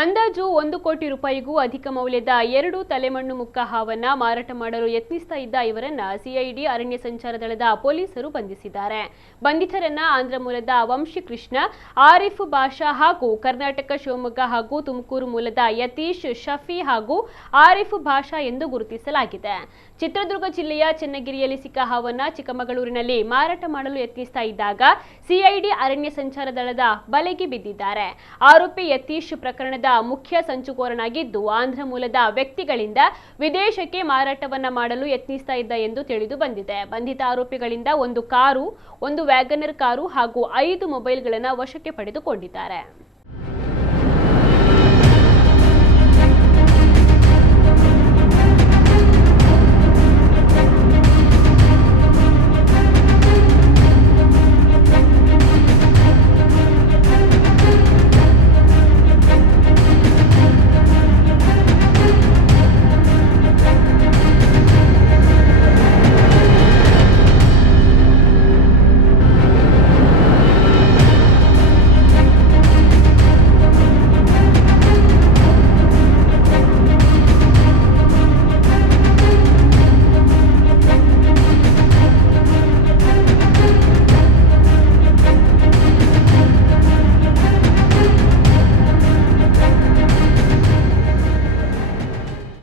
ಅಂದಾಜು 1 ಕೋಟಿ ರೂಪಾಯಿಗೂ ಅಧಿಕ ಮೌಲ್ಯದ 2 ತಲೆಮಣ್ಣು ಮುಕ್ಕ ಹಾವನ್ನ ಮಾರಾಟ ಮಾಡಲು ಯತ್ನಿಸ್ತಾ ಇದ್ದ ಇವರನ್ನ ಸಿಐಡಿ ಅರಣ್ಯ ಸಂಚಾರ ದಳದ ಪೊಲೀಸರು ಬಂಧಿಸಿದ್ದಾರೆ. ಬಂಧಿತರನ್ನ ಆಂಧ್ರ ಮೂಲದ ವಂಶಿ ಕೃಷ್ಣ, ಆರಿಫ್ ಬಾಷಾ ಹಾಗೂ ಕರ್ನಾಟಕ ಶಿವಮೊಗ್ಗ ಹಾಗೂ ತುಮಕೂರು ಮೂಲದ ಯತೀಶ್ ಶಫಿ ಹಾಗೂ ಆರಿಫ್ ಬಾಷಾ ಎಂದು ಗುರುತಿಸಲಾಗಿದೆ. ಚಿತ್ರದುರ್ಗ ಜಿಲ್ಲೆಯ ಚನ್ನಗಿರಿಯಲ್ಲಿ ಸಿಕ್ಕ ಹಾವನ್ನ ಚಿಕ್ಕಮಗಳೂರಿನಲ್ಲಿ ಮಾರಾಟ ಮಾಡಲು ಯತ್ನಿಸ್ತಾ ಇದ್ದಾಗ ಸಿಐಡಿ ಅರಣ್ಯ ಸಂಚಾರ ದಳದ ಬಲೆಗೆ ಬಿದ್ದಿದ್ದಾರೆ. ಆರೋಪಿ ಯತೀಶ್ ಪ್ರಕರಣದ ಮುಖ್ಯ ಸಂಚುಕೋರನಾಗಿದ್ದು ಆಂಧ್ರ ಮೂಲದ ವ್ಯಕ್ತಿಗಳಿಂದ ವಿದೇಶಕ್ಕೆ ಮಾರಾಟವನ್ನ ಮಾಡಲು ಯತ್ನಿಸ್ತಾ ಇದ್ದ ಎಂದು ತಿಳಿದು ಬಂದಿದೆ. ಬಂಧಿತ ಆರೋಪಿಗಳಿಂದ 1 ಕಾರು, 1 ವ್ಯಾಗನರ್ ಕಾರು ಹಾಗೂ 5 ಮೊಬೈಲ್ಗಳನ್ನು ವಶಕ್ಕೆ ಪಡೆದುಕೊಂಡಿದ್ದಾರೆ.